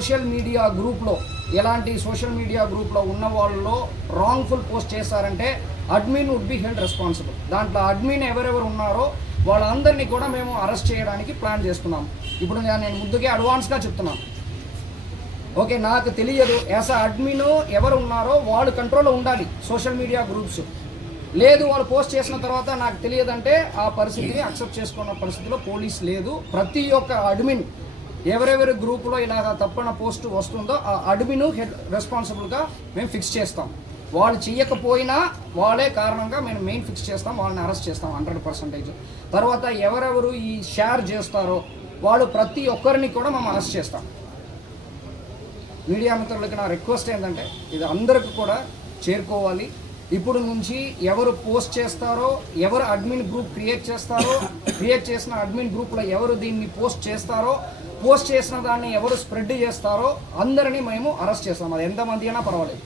Social media గ్రూప్లో ఎలాంటి social media గ్రూప్లో ఉన్న వాళ్ళలో రాంగ్ఫుల్ పోస్ట్ చేశారంటే admin would be held responsible. దాంట్లో అడ్మిన్ ఎవరెవరు ఉన్నారో వాళ్ళందరినీ కూడా మేము అరెస్ట్ చేయడానికి ప్లాన్ చేస్తున్నాం. ఇప్పుడు నేను ముందుగా అడ్వాన్స్గా చెప్తున్నాను. ఓకే, నాకు తెలియదు యాజ్ అడ్మిన్ ఎవరు ఉన్నారో వాళ్ళు కంట్రోల్లో ఉండాలి సోషల్ మీడియా గ్రూప్స్. లేదు వాళ్ళు పోస్ట్ చేసిన తర్వాత నాకు తెలియదంటే ఆ పరిస్థితిని అక్సెప్ట్ చేసుకున్న పరిస్థితిలో పోలీస్ లేదు. ప్రతి ఒక్క అడ్మిన్ ఎవరెవరి గ్రూపులో ఇలాగ తప్పన పోస్ట్ వస్తుందో ఆ అడ్మిన్ హెడ్ రెస్పాన్సిబుల్గా మేము ఫిక్స్ చేస్తాం. వాళ్ళు చేయకపోయినా వాళ్ళే కారణంగా మేము మెయిన్ ఫిక్స్ చేస్తాం, వాళ్ళని అరెస్ట్ చేస్తాం 100%. తర్వాత ఎవరెవరు ఈ షేర్ చేస్తారో వాళ్ళు ప్రతి ఒక్కరిని కూడా మేము అరెస్ట్ చేస్తాం. మీడియా మిత్రులకి నా రిక్వెస్ట్ ఏంటంటే ఇది అందరికీ కూడా చేరుకోవాలి. ఇప్పుడు నుంచి ఎవరు పోస్ట్ చేస్తారో, ఎవరు అడ్మిన్ గ్రూప్ క్రియేట్ చేస్తారో, క్రియేట్ చేసిన అడ్మిన్ గ్రూప్లో ఎవరు దీన్ని పోస్ట్ చేస్తారో, పోస్ట్ చేసిన దాన్ని ఎవరు స్ప్రెడ్ చేస్తారో అందరినీ మేము అరెస్ట్ చేస్తాం. అది ఎంతమంది అయినా పర్వాలేదు.